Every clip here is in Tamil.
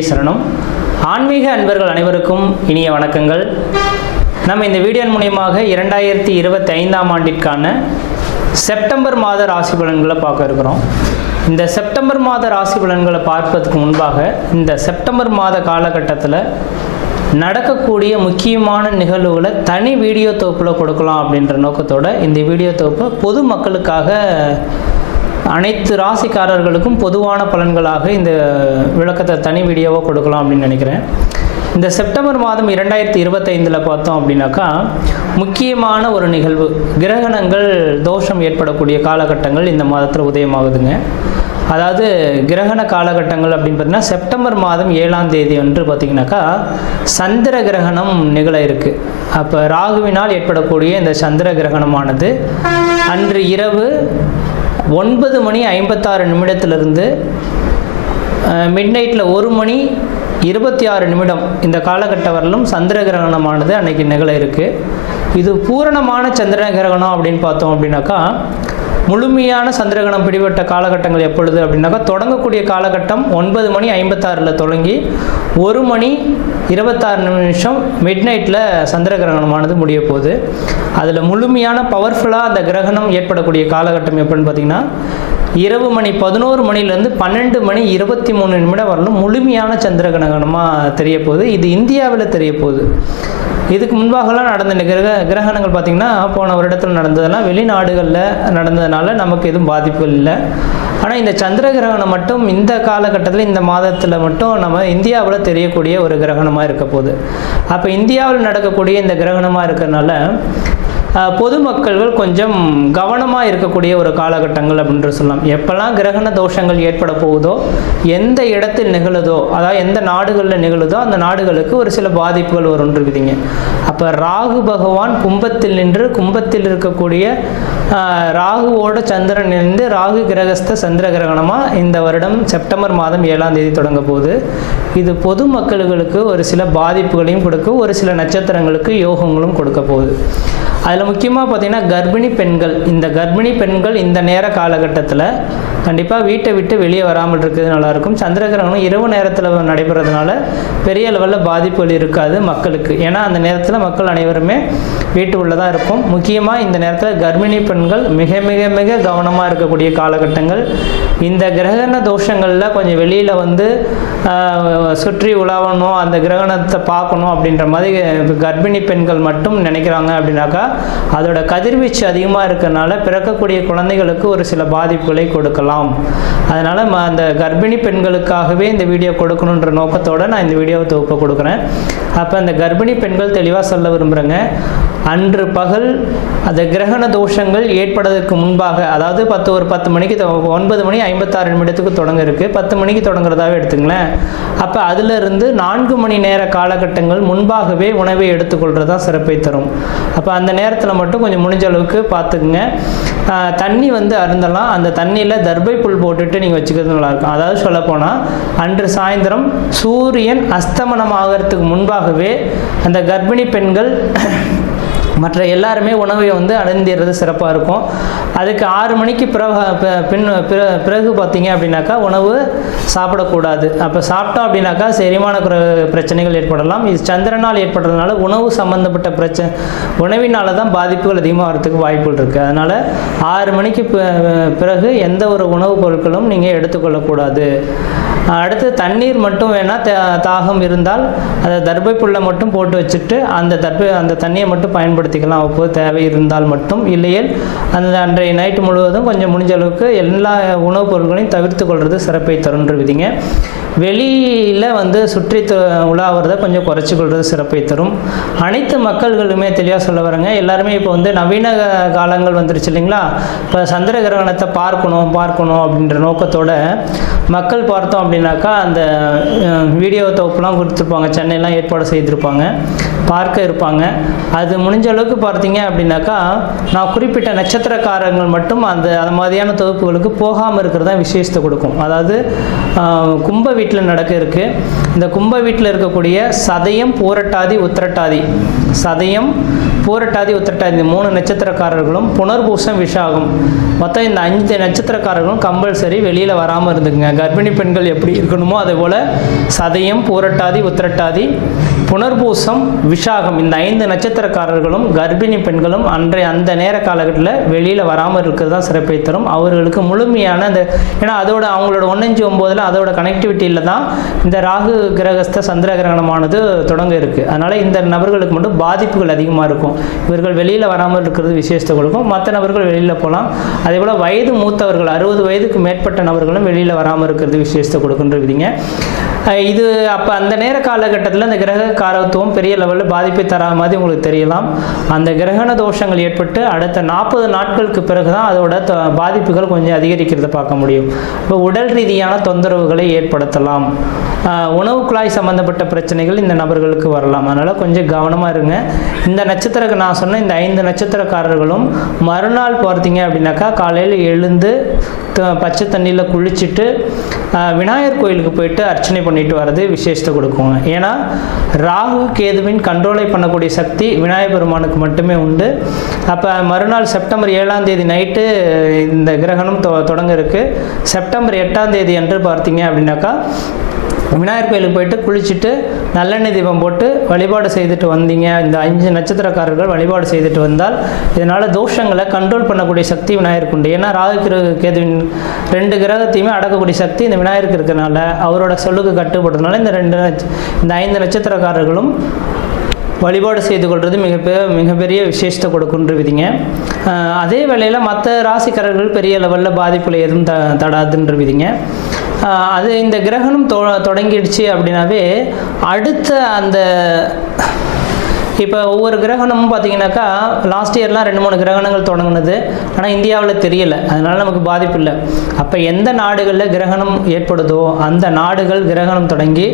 திருவடிகளே சரணம். ஆன்மீக அன்பர்கள் அனைவருக்கும் இனிய வணக்கங்கள். நம்ம இந்த வீடியோ மூலமாக 2025ஆம் ஆண்டிற்கான செப்டம்பர் மாத ராசி பலன்களை பார்க்க இருக்கிறோம். இந்த செப்டம்பர் மாத ராசி பலன்களை பார்ப்பதற்கு முன்பாக இந்த செப்டம்பர் மாத காலகட்டத்தில் நடக்கக்கூடிய முக்கியமான நிகழ்வுகளை தனி வீடியோ தொகுப்பில் கொடுக்கலாம் அப்படின்ற நோக்கத்தோடு இந்த வீடியோ தொகுப்பை பொது மக்களுக்காக அனைத்து ராசிக்காரர்களுக்கும் பொதுவான பலன்களாக இந்த விளக்கத்தை தனி வீடியோவாக கொடுக்கலாம் அப்படின்னு நினைக்கிறேன். இந்த செப்டம்பர் மாதம் 2025 பார்த்தோம் அப்படின்னாக்கா முக்கியமான ஒரு நிகழ்வு, கிரகணங்கள் தோஷம் ஏற்படக்கூடிய காலகட்டங்கள் இந்த மாதத்தில் உதயமாகுதுங்க. அதாவது கிரகண காலகட்டங்கள் அப்படின்னு பார்த்தீங்கன்னா செப்டம்பர் மாதம் 7ஆம் தேதி அன்று பார்த்திங்கனாக்கா சந்திர கிரகணம் நிகழ இருக்குது. அப்போ ராகுவினால் ஏற்படக்கூடிய இந்த சந்திர கிரகணமானது அன்று இரவு 9:56 மிட் நைட்டில் 1:26 இந்த காலகட்டம் வரலும் சந்திர கிரகணமானது அன்னைக்கு நிகழ இருக்குது. இது பூரணமான சந்திர கிரகணம் அப்படின்னு பார்த்தோம் அப்படின்னாக்கா முழுமையான சந்திரகிரகணம் பிடிபட்ட காலகட்டங்கள் எப்பொழுது அப்படின்னாக்கா தொடங்கக்கூடிய காலகட்டம் 9:56 தொடங்கி 1:26 மிட் நைட்டில் சந்திர கிரகணமானது முடிய போகுது. அதில் முழுமையான பவர்ஃபுல்லாக அந்த கிரகணம் ஏற்படக்கூடிய காலகட்டம் எப்படின்னு பார்த்திங்கன்னா இரவு 11 12:23 வரலும் முழுமையான சந்திர கிரகணமாக தெரிய போகுது. இது இந்தியாவில் தெரிய போகுது. இதுக்கு முன்பாகலாம் நடந்த கிரகணங்கள் பார்த்திங்கன்னா போன வருடத்தில் நடந்ததெல்லாம் வெளிநாடுகளில் நடந்ததுனால நமக்கு எதுவும் பாதிப்புகள் இல்லை. ஆனால் இந்த சந்திர கிரகணம் மட்டும் இந்த காலகட்டத்தில் இந்த மாதத்தில் மட்டும் நம்ம இந்தியாவில் தெரியக்கூடிய ஒரு கிரகணமாக இருக்க போகுது. அப்போ இந்தியாவில் நடக்கக்கூடிய இந்த கிரகணமாக இருக்கிறதுனால பொதுமக்கள்கள் கொஞ்சம் கவனமாக இருக்கக்கூடிய ஒரு காலகட்டங்கள் அப்படின்ற சொல்லலாம். எப்போல்லாம் கிரகண தோஷங்கள் ஏற்பட போகுதோ, எந்த இடத்தில் நிகழுதோ, அதாவது எந்த நாடுகளில் நிகழுதோ அந்த நாடுகளுக்கு ஒரு சில பாதிப்புகள் வரும்ன்றிருக்குதுங்க. அப்போ ராகு பகவான் கும்பத்தில் நின்று கும்பத்தில் இருக்கக்கூடிய ராகுவோட சந்திரன் இருந்து ராகு கிரகஸ்த சந்திர கிரகணமாக இந்த வருடம் செப்டம்பர் மாதம் 7ஆம் தேதி தொடங்க போகுது. இது பொதுமக்களுக்கு ஒரு சில பாதிப்புகளையும் கொடுக்கும், ஒரு சில நட்சத்திரங்களுக்கு யோகங்களும் கொடுக்க போகுது. அதில் முக்கியமாக பார்த்திங்கன்னா கர்ப்பிணி பெண்கள் இந்த நேர காலகட்டத்தில் கண்டிப்பாக வீட்டை விட்டு வெளியே வராமல் இருக்கிறது நல்லாயிருக்கும். சந்திர கிரகணம் இரவு நேரத்தில் நடைபெறதுனால பெரிய லெவலில் பாதிப்புகள் இருக்காது மக்களுக்கு. ஏன்னா அந்த நேரத்தில் மக்கள் அனைவருமே வீட்டு உள்ளதாக இருக்கும். முக்கியமாக இந்த நேரத்தில் கர்ப்பிணி பெண்கள் மிக மிக மிக கவனமாக இருக்கக்கூடிய காலகட்டங்கள். இந்த கிரகண தோஷங்களில் கொஞ்சம் வெளியில் வந்து சுற்றி உலாவணும், அந்த கிரகணத்தை பார்க்கணும் அப்படின்ற மாதிரி கர்ப்பிணி பெண்கள் மட்டும் நினைக்கிறாங்க அப்படின்னாக்கா அதோட கதிர்வீச்சு அதிகமாக இருக்கிறதுனால பிறக்கக்கூடிய குழந்தைகளுக்கு ஒரு சில பாதிப்புகளை கொடுக்கலாம். அதனால் அந்த கர்ப்பிணி பெண்களுக்காகவே இந்த வீடியோ கொடுக்கணுன்ற நோக்கத்தோடு நான் இந்த வீடியோவை தொகுப்பை கொடுக்குறேன். அப்போ அந்த கர்ப்பிணி பெண்கள் தெளிவாக சொல்ல விரும்புகிறேங்க, அன்று பகல் அந்த கிரகண தோஷங்கள் ஏற்படுவதற்கு முன்பாக, அதாவது 10 மணிக்கு 9:56 தொடங்க இருக்குது, 10 மணிக்கு தொடங்குறதாவே எடுத்துங்களேன். அப்போ அதிலிருந்து 4 மணி நேர காலகட்டங்கள் முன்பாகவே உணவை எடுத்துக்கொள்கிறதா சிறப்பை தரும். அப்போ அந்த நேரத்தில் மட்டும் கொஞ்சம் முடிஞ்ச அளவுக்கு பார்த்துக்குங்க. தண்ணி வந்து அருந்தலாம். அந்த தண்ணியில் தர்பை புல் போட்டுட்டு நீங்கள் வச்சுக்கிறது நல்லாயிருக்கும். அதாவது சொல்லப்போனால் அன்று சாயந்தரம் சூரியன் அஸ்தமனம் ஆகிறதுக்கு முன்பாகவே அந்த கர்ப்பிணி பெண்கள் மற்ற எல்லாருமே உணவை வந்து அடைந்திடுறது சிறப்பாக இருக்கும். அதுக்கு 6 மணிக்கு பிறகு பார்த்தீங்க அப்படின்னாக்கா உணவு சாப்பிடக்கூடாது. அப்போ சாப்பிட்டோம் அப்படின்னாக்கா செரிமான பிரச்சனைகள் ஏற்படலாம். இது சந்திரனால் ஏற்படுறதுனால உணவு சம்மந்தப்பட்ட உணவினால தான் பாதிப்புகள் அதிகமாக வரதுக்கு வாய்ப்புகள் இருக்குது. அதனால் 6 மணிக்கு பிறகு எந்த ஒரு உணவுப் பொருட்களும் நீங்கள் எடுத்துக்கொள்ளக்கூடாது. அடுத்து தண்ணீர் மட்டும் வேணால் தாகம் இருந்தால் அதை தர்பை புல்லை மட்டும் போட்டு வச்சுட்டு அந்த தண்ணியை மட்டும் பயன்படுத்திக்கலாம் அப்போது தேவை இருந்தால் மட்டும். இல்லையே அந்த அன்றைய நைட்டு முழுவதும் கொஞ்சம் முடிஞ்ச அளவுக்கு எல்லா உணவுப் பொருட்களையும் தவிர்த்து கொள்வது சிறப்பை தருன்றுவிதிங்க. வெளியில் வந்து சுற்றி உலாவறதை கொஞ்சம் குறைச்சி கொள்வது சிறப்பை தரும். அனைத்து மக்கள்களுமே தெளிவாக சொல்ல வரங்க, எல்லாருமே இப்போ வந்து நவீன காலங்கள் வந்துருச்சு இல்லைங்களா. இப்போ சந்திர கிரகணத்தை பார்க்கணும் அப்படின்ற நோக்கத்தோட மக்கள் பார்த்தோம் அப்படின்னாக்கா அந்த வீடியோ தொகுப்புலாம் கொடுத்துருப்பாங்க, சென்னையெல்லாம் ஏற்பாடு செய்திருப்பாங்க, பார்க்க இருப்பாங்க. அது முடிஞ்ச ஓரளவுக்கு பார்த்தீங்க அப்படின்னாக்கா நான் குறிப்பிட்ட நட்சத்திரக்காரங்கள் மட்டும் அந்த மாதிரியான தொகுப்புகளுக்கு போகாமல் இருக்கிறதா விசேஷத்தை கொடுக்கும். அதாவது கும்ப வீட்டில் நடக்க இருக்குது. இந்த கும்ப வீட்டில் இருக்கக்கூடிய சதயம், பூரட்டாதி, உத்திரட்டாதி, சதயம், பூரட்டாதி, உத்திரட்டாதி இந்த 3 நட்சத்திரக்காரர்களும், புனர்பூசம், விஷாகம், மொத்தம் இந்த 5 நட்சத்திரக்காரர்களும் கம்பல்சரி வெளியில் வராமல் இருந்துக்குங்க. கர்ப்பிணி பெண்கள் எப்படி இருக்கணுமோ அதே போல் சதயம், பூரட்டாதி, உத்திரட்டாதி, புனர்பூசம், விஷாகம் இந்த 5 நட்சத்திரக்காரர்களும் கர்ப்பிணி பெண்களும் அந்த நேர காலகட்டத்தில் வெளியில் வராமல் இருக்கிறது தான் சிறப்பை தரும். அவர்களுக்கு முழுமையான இந்த ஏன்னா அதோட அவங்களோட 1-5-9 அதோட கனெக்டிவிட்டியில் தான் இந்த ராகு கிரகஸ்த சந்திர கிரகணமானது தொடங்க இருக்குது. அதனால் இந்த நபர்களுக்கு மட்டும் பாதிப்புகள் அதிகமாக இருக்கும். இவர்கள் வெளியில் வராமல் இருக்கிறது விசேஷத்தை கொடுக்கும். மற்ற நபர்கள் வெளியில் போகலாம். அதே போல் வயது மூத்தவர்கள் 60 வயதுக்கு மேற்பட்ட நபர்களும் வெளியில் வராமல் இருக்கிறது விசேஷத்தை கொடுக்குன்றீங்க. இது அப்போ அந்த நேர காலகட்டத்தில் அந்த கிரக காரகத்துவம் பெரிய லெவலில் பாதிப்பை தராத மாதிரி உங்களுக்கு தெரியலாம். அந்த கிரகண தோஷங்கள் ஏற்பட்டு அடுத்த 40 நாட்களுக்கு பிறகு தான் அதோட பாதிப்புகள் கொஞ்சம் அதிகரிக்கிறத பார்க்க முடியும். இப்போ உடல் ரீதியான தொந்தரவுகளை ஏற்படுத்தலாம். உணவு குழாய் சம்பந்தப்பட்ட பிரச்சனைகள் இந்த நபர்களுக்கு வரலாம். அதனால் கொஞ்சம் கவனமாக இருங்க. இந்த நான் சொன்ன இந்த 5 நட்சத்திரக்காரர்களும் மறுநாள் பார்த்தீங்க அப்படின்னாக்கா காலையில் எழுந்து பச்சை தண்ணியில் குளிச்சுட்டு விநாயகர் கோயிலுக்கு போயிட்டு அர்ச்சனை பண்ணிட்டு வர்றது விசேஷத்தை கொடுக்குங்க. ஏன்னா ராகு கேதுவின் கண்ட்ரோலை பண்ணக்கூடிய சக்தி விநாயகர் பெருமானுக்கு மட்டுமே உண்டு. அப்போ மறுநாள் செப்டம்பர் 7ஆம் தேதி நைட்டு இந்த கிரகணம் தொடங்க இருக்குது. செப்டம்பர் 8ஆம் தேதி அன்று பார்த்தீங்க அப்படின்னாக்கா விநாயகர் கோயிலுக்கு போயிட்டு குளிச்சுட்டு நல்லெண்ணெய் தீபம் போட்டு வழிபாடு செய்துட்டு வந்தீங்க. இந்த 5 நட்சத்திரக்காரர்கள் வழிபாடு செய்துட்டு வந்தால் இதனால் தோஷங்களை கண்ட்ரோல் பண்ணக்கூடிய சக்தி விநாயகருக்கு உண்டு. ஏன்னா ராகு கேதுவின் 2 கிரகத்தையுமே அடக்கக்கூடிய சக்தி இந்த விநாயகருக்கு இருக்கிறனால அவரோட சொல்லுக்கு கட்டுப்படுறதுனால இந்த 5 நட்சத்திரக்காரர்களும் வழிபாடு செய்து கொள்வது மிகப்பெரிய விசேஷத்தை கொடுக்குன்றவிதிங்க. அதே வேளையில் மற்ற ராசிக்காரர்கள் பெரிய லெவலில் பாதிப்புகளை எதுவும் தடாதுன்றவிதிங்க. அது இந்த கிரகணம் தொடங்கிடுச்சு அப்படின்னாவே அடுத்த அந்த இப்போ ஒவ்வொரு கிரகணமும் பார்த்தீங்கன்னாக்கா லாஸ்ட் இயர்லாம் 2-3 கிரகணங்கள் தொடங்கினது. ஆனால் இந்தியாவில் தெரியலை, அதனால் நமக்கு பாதிப்பு இல்லை. அப்போ எந்த நாடுகளில் கிரகணம் ஏற்படுதோ அந்த நாடுகள் கிரகணம் தொடங்கி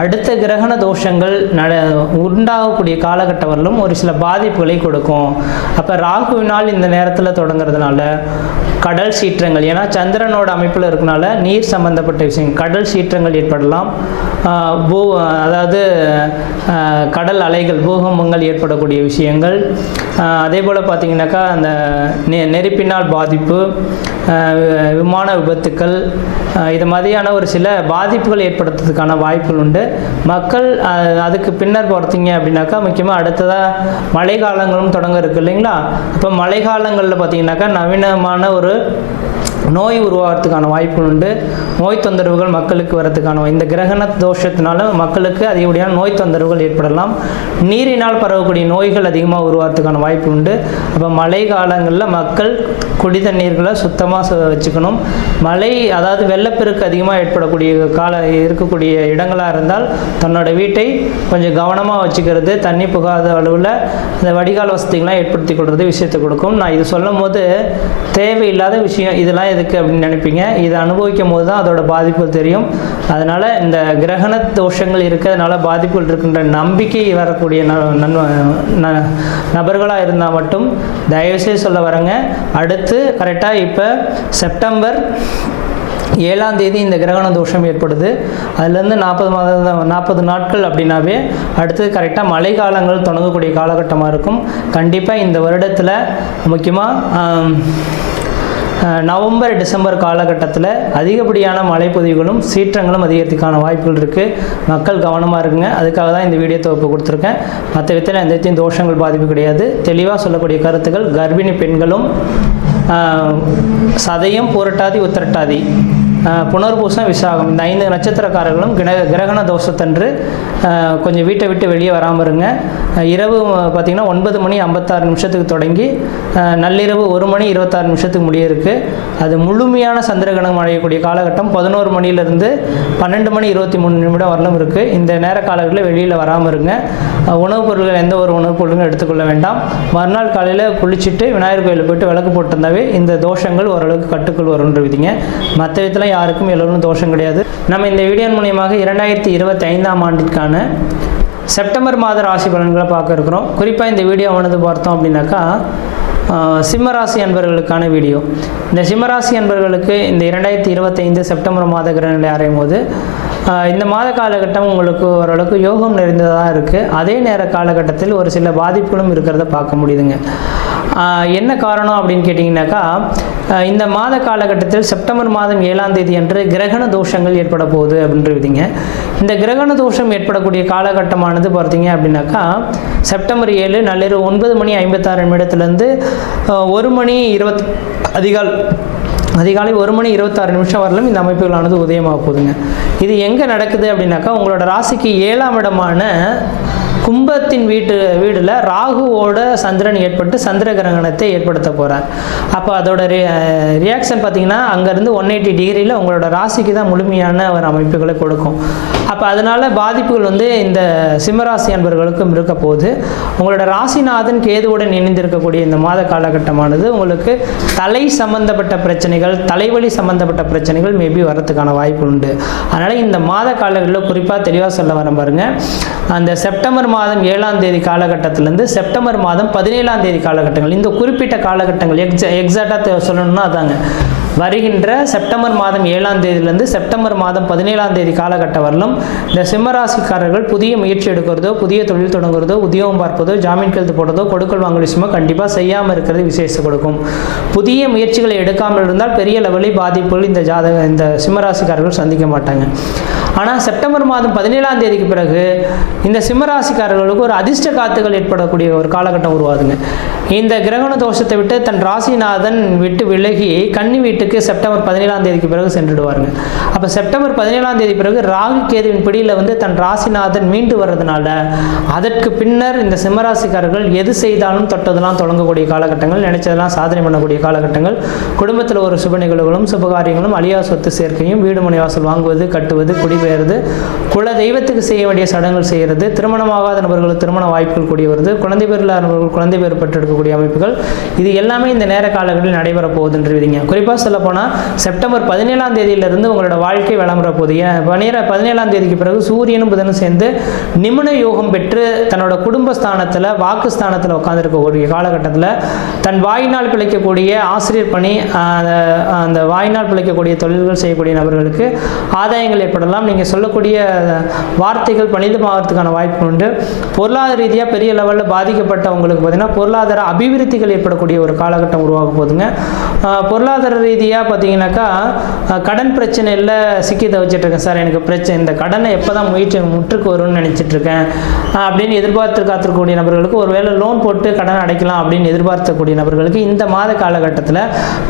அடுத்த கிரகண தோஷங்கள் உண்டாகக்கூடிய காலகட்டம் வரலும் ஒரு சில பாதிப்புகளை கொடுக்கும். அப்போ ராகுவினால் இந்த நேரத்தில் தொடங்குறதுனால கடல் சீற்றங்கள், ஏன்னா சந்திரனோட அமைப்பில் இருக்கனால நீர் சம்பந்தப்பட்ட விஷயம் கடல் சீற்றங்கள் ஏற்படலாம். அதாவது கடல் அலைகள், பூகம்பங்கள் ஏற்படக்கூடிய விஷயங்கள். அதே போல் பார்த்தீங்கன்னாக்கா அந்த நெருப்பினால் பாதிப்பு, விமான விபத்துக்கள், இது மாதிரியான ஒரு சில பாதிப்புகள் ஏற்படுத்துறதுக்கான வாய்ப்புகள் உண்டு. மக்கள் அதுக்கு பின்னர் பார்த்தீங்க அப்படின்னாக்கா முக்கியமாக அடுத்ததாக மழை காலங்களும் தொடங்க இருக்குது இல்லைங்களா. இப்போ மழை காலங்களில் பார்த்தீங்கன்னாக்கா நவீனமான ஒரு நோய் உருவாகிறதுக்கான வாய்ப்புகள் உண்டு. நோய் தொந்தரவுகள் மக்களுக்கு வரதுக்கான இந்த கிரகண தோஷத்தினால மக்களுக்கு அதிகப்படியான நோய் தொந்தரவுகள் ஏற்படலாம். நீரினால் பரவக்கூடிய நோய்கள் அதிகமாக உருவாகிறதுக்கான வாய்ப்பு உண்டு. அப்போ மழை காலங்களில் மக்கள் குடி தண்ணீர்களை சுத்தமாக வச்சுக்கணும். மழை அதாவது வெள்ளப்பெருக்கு அதிகமாக ஏற்படக்கூடிய இருக்கக்கூடிய இடங்களாக இருந்தால் தன்னோட வீட்டை கொஞ்சம் கவனமாக வச்சுக்கிறது, தண்ணி புகாத அளவில் இந்த வடிகால் வசதிகள்லாம் ஏற்படுத்தி கொடுறது விஷயத்தை கொடுக்கும். நான் இது சொல்லும் போது தேவையில்லாத விஷயம் இதெல்லாம் எதுக்கு அப்படின்னு நினைப்பீங்க. இதை அனுபவிக்கும் போது தான் அதோட பாதிப்புகள் தெரியும். அதனால் இந்த கிரகண தோஷங்கள் இருக்கிறதுனால பாதிப்புகள் இருக்கின்ற நம்பிக்கை வரக்கூடிய நபர்களாக இருந்தால் மட்டும் தயவுசெய்து சொல்ல வரங்க. அடுத்து கரெக்டாக இப்போ செப்டம்பர் 7ஆம் தேதி இந்த கிரகண தோஷம் ஏற்படுது. அதுலேருந்து 40 நாட்கள் அப்படின்னாவே அடுத்து கரெக்டாக மழை காலங்கள் தொடங்கக்கூடிய காலகட்டமாக இருக்கும். கண்டிப்பாக இந்த வருடத்தில் முக்கியமாக நவம்பர் டிசம்பர் காலகட்டத்தில் அதிகப்படியான மழைப்பொழிவுகளும் சீற்றங்களும் அதிகரிக்கிறதுக்கான வாய்ப்புகள் இருக்குது. மக்கள் கவனமாக இருக்குங்க. அதுக்காக தான் இந்த வீடியோ தொகுப்பு கொடுத்துருக்கேன். மற்ற விதத்தில் எந்த விதத்தையும் தோஷங்கள் பாதிப்பு கிடையாது. தெளிவாக சொல்லக்கூடிய கருத்துக்கள் கர்ப்பிணி பெண்களும் சதயம், பூரட்டாதி, உத்திரட்டாதி, புனர்பூசம், விசாகம் இந்த 5 நட்சத்திரக்காரர்களும் கிரகண தோஷத்தன்று கொஞ்சம் வீட்டை விட்டு வெளியே வராமல் இருங்க. இரவு பார்த்திங்கன்னா 9:56 தொடங்கி நள்ளிரவு 1:26 முடிய இருக்குது. அது முழுமையான சந்திரகிரகணம் அடையக்கூடிய காலகட்டம் 11 மணியிலிருந்து 12:23 வரலும் இருக்குது. இந்த நேர காலங்களில் வெளியில் வராமல் இருங்க. உணவுப் பொருட்கள் எந்த ஒரு உணவுப் பொருட்களும் எடுத்துக்கொள்ள வேண்டாம். மறுநாள் காலையில் குளிச்சுட்டு விநாயகர் கோயிலுக்கு போய்ட்டு விளக்கு போட்டிருந்தாவே இந்த தோஷங்கள் ஓரளவுக்கு கட்டுக்குள் வரும்ன்ற விதிங்க. மற்ற விதத்தில் யாருக்கும் எல்லோரும் தோஷம் கிடையாது. நம்ம இந்த வீடியோ மூலியமாக 2025ஆம் ஆண்டிற்கான செப்டம்பர் மாத ராசி பலன்களை பார்க்க இருக்கிறோம். குறிப்பாக இந்த வீடியோவானது பார்த்தோம் அப்படின்னாக்கா சிம்மராசி அன்பர்களுக்கான வீடியோ. இந்த சிம்மராசி அன்பர்களுக்கு இந்த 2025 செப்டம்பர் மாத கிரகநிலை அறையும் போது இந்த மாத காலகட்டம் உங்களுக்கு ஓரளவுக்கு யோகம் நிறைந்ததாக இருக்குது. அதே நேர காலகட்டத்தில் ஒரு சில பாதிப்புகளும் இருக்கிறத பார்க்க முடியுதுங்க. என்ன காரணம் அப்படின்னு கேட்டிங்கனாக்கா, இந்த மாத காலகட்டத்தில் செப்டம்பர் மாதம் 7ஆம் தேதி அன்று கிரகண தோஷங்கள் ஏற்பட போகுது அப்படின்றீங்க. இந்த கிரகண தோஷம் ஏற்படக்கூடிய காலகட்டமானது பார்த்தீங்க அப்படின்னாக்கா செப்டம்பர் 7 நள்ளிரவு 9:56 1 மணி 20 அதிகாலை 1 மணி 26 வரலும் இந்த அமைப்புகளானது உதயமாக போகுதுங்க. இது எங்கே நடக்குது அப்படின்னாக்கா உங்களோட ராசிக்கு 7ஆம் இடமான கும்பத்தின் வீடில் ராகுவோட சந்திரன் ஏற்பட்டு சந்திர கிரகணத்தை ஏற்படுத்த போகிறார். அப்போ அதோட ரியாக்ஷன் பார்த்தீங்கன்னா அங்கேருந்து 180 டிகிரியில் உங்களோட ராசிக்கு தான் முழுமையான ஒரு அமைப்புகளை கொடுக்கும். அப்போ அதனால் பாதிப்புகள் இந்த சிம்மராசி அன்பர்களுக்கும் இருக்க போது உங்களோட ராசிநாதன் கேதுவுடன் இணைந்திருக்கக்கூடிய இந்த மாத காலகட்டமானது உங்களுக்கு தலை சம்பந்தப்பட்ட பிரச்சனைகள், தலைவலி சம்பந்தப்பட்ட பிரச்சனைகள் மேபி வரத்துக்கான வாய்ப்பு உண்டு. அதனால் இந்த மாத காலங்களில் குறிப்பாக தெளிவாக சொல்ல வர பாருங்க, அந்த செப்டம்பர் மாதம் 7ஆம் தேதி காலகட்டத்திலேருந்து செப்டம்பர் மாதம் 17ஆம் தேதி காலகட்டங்கள், இந்த குறிப்பிட்ட காலகட்டங்கள் எக்ஸாக்டாக சொல்லணும்னா அதாங்க வருகின்ற செப்டம்பர் மாதம் 7ஆம் தேதியிலிருந்து செப்டம்பர் மாதம் 17ஆம் தேதி காலகட்டம் வரலும் இந்த சிம்மராசிக்காரர்கள் புதிய முயற்சி எடுக்கிறதோ, புதிய தொழில் தொடங்குறதோ, உத்தியோகம் பார்ப்பதோ, ஜாமீன் கையெழுத்து போடுறதோ, கொடுக்கல் வாங்கல் விஷயமோ கண்டிப்பாக செய்யாமல் இருக்கிறது விசேஷம் கொடுக்கும். புதிய முயற்சிகளை எடுக்காமல் இருந்தால் பெரிய லெவலில் பாதிப்புகள் இந்த சிம்மராசிக்காரர்கள் சந்திக்க மாட்டாங்க. ஆனால் செப்டம்பர் மாதம் 17ஆம் தேதிக்கு பிறகு இந்த சிம்மராசிக்காரர்களுக்கு ஒரு அதிர்ஷ்ட காத்துகள் ஏற்படக்கூடிய ஒரு காலகட்டம் உருவாதுங்க. இந்த கிரகண தோஷத்தை விட்டு தன் ராசிநாதன் விட்டு விலகி கன்னி வீட்டுக்கு செப்டம்பர் 17ஆம் தேதிக்கு பிறகு சென்றுடுவாருங்க. அப்போ செப்டம்பர் 17ஆம் தேதி பிறகு ராகு கேதுவின் பிடியில் தன் ராசிநாதன் மீண்டு வர்றதுனால அதற்கு பின்னர் இந்த சிம்மராசிக்காரர்கள் எது செய்தாலும் தொட்டதெல்லாம் தொடங்கக்கூடிய காலகட்டங்கள், நினைச்சதெல்லாம் சாதனை பண்ணக்கூடிய காலகட்டங்கள், குடும்பத்தில் ஒரு சுப நிகழ்வுகளும் சுபகாரியங்களும், அழியா சொத்து சேர்க்கையும், வீடு மனை வாசல் வாங்குவது, கட்டுவது, குடிபெயர்வது, குல தெய்வத்துக்கு செய்ய வேண்டிய சடங்குகள் செய்கிறது, திருமணமாகாத நபர்களுக்கு திருமண வாய்ப்புகள் கூடிய வருது, குழந்தை பேர் இல்லாத நபர்கள் குழந்தை பேர் பெற்றெடுக்கக்கூடிய அமைப்புகள், இது எல்லாமே இந்த நேர காலங்களில் நடைபெற போகுதுன்றீங்க. குறிப்பாக சொல்ல போனால் செப்டம்பர் 17ஆம் தேதியிலிருந்து உங்களோட வாழ்க்கை விளம்பர போகுது. 17ஆம் தேதிக்கு பிறகு சூரியனும் புதனும் சேர்ந்து நிமிட யோகம் பெற்று தன்னோட குடும்பஸ்தானத்தில் வாக்குஸ்தானத்தில் உட்காந்துருக்கக்கூடிய காலகட்டத்தில் தன் வாயினால் பிழைக்கக்கூடிய ஆசிரியர் பணி, அந்த வாயினால் பிழைக்கக்கூடிய தொழில்கள் செய்யக்கூடிய நபர்களுக்கு ஆதாயங்கள் ஏற்படலாம். நீங்கள் சொல்லக்கூடிய வார்த்தைகள் பணிதமாகறதுக்கான வாய்ப்பு உண்டு. பொருளாதார ரீதியாக பெரிய லெவலில் பாதிக்கப்பட்டவங்களுக்கு பார்த்தீங்கன்னா பொருளாதார அபிவிருத்திகள் ஏற்படக்கூடிய ஒரு காலகட்டம் உருவாக போகுதுங்க. பொருளாதார ரீதியாக பார்த்தீங்கன்னாக்கா கடன் பிரச்சனையில் சிக்கி தவிச்சிட்ருக்கேன் சார், எனக்கு பிரச்சனை, இந்த கடனை எப்போ தான் முற்றுக்கு வரும்னு நினச்சிட்ருக்கேன் அப்படின்னு காத்திருக்கக்கூடிய நபர்களுக்கு, ஒருவேளை லோன் போட்டு கடன் அடைக்கலாம் அப்படின்னு எதிர்பார்க்கக்கூடிய நபர்களுக்கு இந்த மாத காலகட்டத்தில்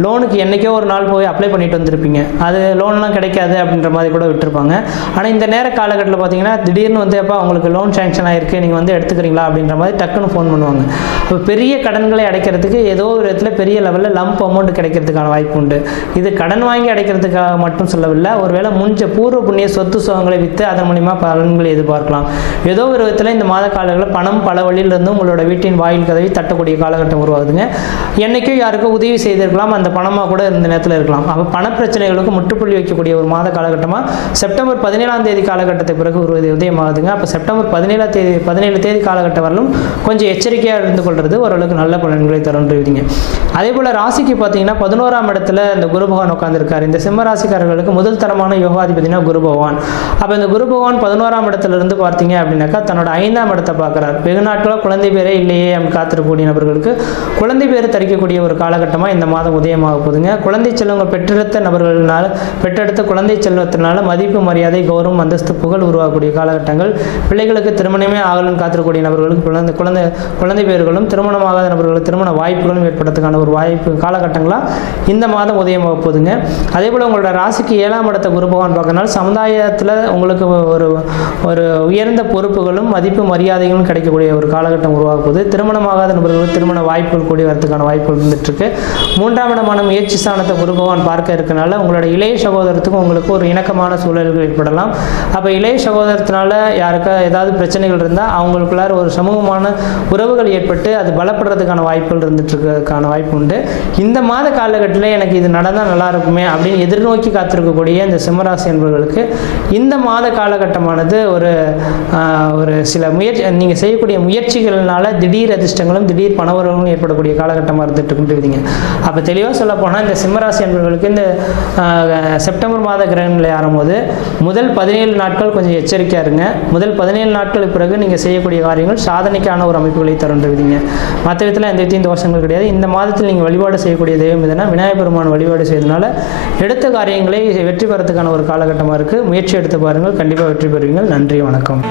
லோனுக்கு என்றைக்கோ ஒரு நாள் போய் அப்ளை பண்ணிட்டு வந்திருப்பீங்க, அது லோன்லாம் கிடைக்காது அப்படின்ற மாதிரி கூட விட்டுருப்பாங்க. ஆனால் இந்த நேர காலகட்டத்தில் பார்த்தீங்கன்னா திடீர்னு எப்போ உங்களுக்கு லோன் சேங்ஷன் ஆகிருக்கு, நீங்கள் எடுத்துக்கிறீங்களா அப்படின்ற மாதிரி டக்குன்னு ஃபோன் பண்ணுவாங்க. இப்போ பெரிய கடன்களை அடைக்கிறதுக்கு ஏதோ ஒரு இடத்துல பெரிய லெவலில் லம்ப் அமௌண்ட் கிடைக்கிறதுக்கான வாய்ப்பு உண்டு. இது கடன் வாங்கி அடைக்கிறதுக்காக மட்டும் சொல்லவில்லை, ஒருவேளை பூர்வ புண்ணிய சொத்து சுகங்களை விற்று அதன் மூலிமா பலன்களை எதிர்பார்க்கலாம். ஏதோ ஒரு விதத்தில் இந்த மாத காலங்களில் பணம் பல வழியிலிருந்து உங்களோட வீட்டின் வாயில் கதவை தட்டக்கூடிய காலகட்டம் உருவாகுதுங்க. என்றைக்கும் யாருக்கும் உதவி செய்திருக்கலாம், அந்த பணமாக கூட இந்த நேரத்தில் இருக்கலாம். அப்போ பண பிரச்சனைகளுக்கு முற்றுப்புள்ளி வைக்கக்கூடிய ஒரு மாத காலகட்டமாக செப்டம்பர் 17ஆம் தேதி காலகட்டத்தை பிறகு உதயமாகுதுங்க. அப்போ செப்டம்பர் 17 தேதி காலகட்டம் வரலும் கொஞ்சம் எச்சரிக்கையாக இருந்து கொள்வது ஓரளவுக்கு நல்ல பலன்களை தருன்றீங்க. அதே போல் ராசிக்கு பார்த்தீங்கன்னா 11ஆம் இடத்துல இந்த குரு பகவான் உட்காந்துருக்காரு. இந்த சிம்ம ராசிக்காரர்களுக்கு முதல் தரமான யோகாதிபதினா குரு பகவான். அப்போ இந்த குரு பகவான் 11ஆம் இடத்துல இருந்து பார்த்தீங்க அப்படின்னாக்கா தன்னோட 5ஆம் இடத்தை பார்க்குறாரு. வெகு நாட்களாக குழந்தை பேரே இல்லையே அப்படின்னு காத்திருக்கக்கூடிய நபர்களுக்கு குழந்தை பேர் தரிக்கக்கூடிய ஒரு காலகட்டமாக இந்த மாதம் உதயமாக போகுதுங்க. குழந்தை செல்வங்கள் பெற்றெடுத்த குழந்தை செல்வத்தினால மதிப்பு, மரியாதை, கௌரவம், அந்தஸ்து, புகழ் உருவாகக்கூடிய காலகட்டங்கள், பிள்ளைகளுக்கு திருமணமே ஆகலன்னு காத்திருக்கக்கூடிய நபர்களுக்கு குழந்தை பேர்களும், திருமணமாகாத நபர்களுக்கு திருமண வாய்ப்புகளும் ஏற்படுறதுக்கான ஒரு வாய்ப்பு காலகட்டங்களாக இந்த மாதம் உதயமாக போகுதுங்க. அதே போல் உங்களோட ராசிக்கு 7ஆம் இடத்தை குரு பகவான் பார்க்கறனால சமுதாயத்தில் உங்களுக்கு ஒரு உயர்ந்த பொறுப்புகளும் மதிப்பு மரியாதைகளும் கிடைக்கக்கூடிய ஒரு காலகட்டம் உருவாக போகுது. திருமணமாகாத நபர்களுக்கு திருமண வாய்ப்புகள் கூடி வரதுக்கான வாய்ப்புகள் இருந்துகிட்ருக்கு. 3ஆம் இடமான முயற்சி ஸ்தானத்தை குரு பகவான் பார்க்க இருக்கனால உங்களோட இளைய சகோதரத்துக்கும் உங்களுக்கு ஒரு இணக்கமான சூழல்கள் ஏற்படும். ஏற்படலாம். அப்போ இளைய சகோதரத்தினால யாருக்கா ஏதாவது பிரச்சனைகள் இருந்தால் அவங்களுக்குள்ளார ஒரு சமூகமான உறவுகள் ஏற்பட்டு அது பலப்படுறதுக்கான வாய்ப்புகள் இருந்துட்டு இருக்கிறதுக்கான வாய்ப்பு உண்டு. இந்த மாத காலகட்டத்தில் எனக்கு இது நடந்தால் நல்லா இருக்குமே அப்படின்னு எதிர்நோக்கி காத்திருக்கக்கூடிய இந்த சிம்மராசி என்பவர்களுக்கு இந்த மாத காலகட்டமானது ஒரு சில நீங்கள் செய்யக்கூடிய முயற்சிகள்னால திடீர் அதிர்ஷ்டங்களும் திடீர் பணவரங்களும் ஏற்படக்கூடிய காலகட்டமாக இருந்துட்டு கொண்டிருக்கீங்க. அப்போ தெளிவாக சொல்ல போனால் இந்த சிம்மராசி என்பவர்களுக்கு இந்த செப்டம்பர் மாத கிரகணில் ஆறும்போது முதல் 17 நாட்கள் கொஞ்சம் எச்சரிக்கையாக இருங்க. முதல் 17 நாட்களுக்கு பிறகு நீங்கள் செய்யக்கூடிய காரியங்கள் சாதனைக்கான ஒரு அமைப்புகளை தருந்துவிங்க. மற்ற விதத்தில் எந்த விதத்தையும் தோஷங்கள் கிடையாது. இந்த மாதத்தில் நீங்கள் வழிபாடு செய்யக்கூடிய தெய்வம் எதுனா விநாயகர் பெருமான் வழிபாடு செய்வதனால எடுத்த காரியங்களை வெற்றி பெறத்துக்கான ஒரு காலகட்டமாக இருக்குது. முயற்சி எடுத்து பாருங்கள், கண்டிப்பாக வெற்றி பெறுவீங்கள். நன்றி, வணக்கம்.